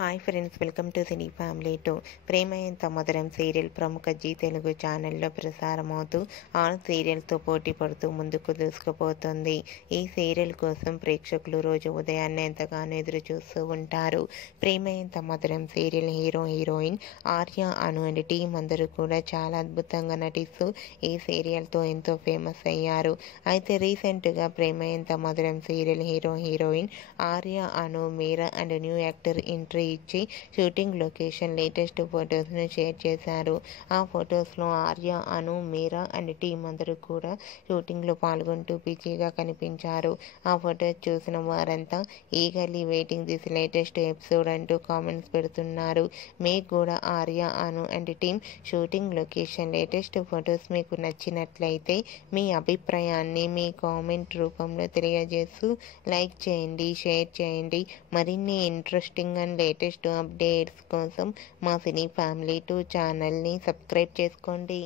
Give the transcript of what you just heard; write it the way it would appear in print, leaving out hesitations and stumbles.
Hi friends, welcome to cine family 2. ప్రేమ ఎంత మధురం serial ప్రముఖ జీ తెలుగు ఛానల్లో ప్రసారమవుతూ ఆల్ సీరియల్తో పోటీ పడుతూ ముందుకు దూసుకుపోతుంది. ఈ సీరియల్ కోసం ప్రేక్షకులు రోజు ఉదయాన్నే ఎంతగానో ఎదురు చూస్తూ ఉంటారు. ప్రేమ ఎంత మధురం serial heroine Arya, Anu and team అందరూ కూడా చాలా అద్భుతంగా నటిస్తూ ఈ సీరియల్తో ఎంతో ఫేమస్ అయ్యారు. అయితే రీసెంట్గా ప్రేమ ఎంత మధురం serial heroine Arya, Anu, Meera and new actor entry ఇచ్చి షూటింగ్ లొకేషన్ లేటెస్ట్ ఫొటోస్ను షేర్ చేశారు. ఆ ఫొటోస్లో ఆర్య, అను, మీరా అండ్ టీం అందరూ కూడా షూటింగ్లో పాల్గొంటూ బిజీగా కనిపించారు. ఆ ఫొటోస్ చూసిన వారంతా eagerly waiting this latest episode అంటూ కామెంట్స్ పెడుతున్నారు. మీకు కూడా Arya, Anu and team shooting location latest photos మీకు నచ్చినట్లయితే మీ అభిప్రాయాన్ని మీ కామెంట్ రూపంలో తెలియజేస్తూ లైక్ చేయండి, షేర్ చేయండి. మరిన్ని ఇంట్రెస్టింగ్ అండ్ లేటెస్ట్ అప్డేట్స్ కోసం మా సినీ ఫ్యామిలీ 2 ఛానల్ని సబ్స్క్రైబ్ చేసుకోండి.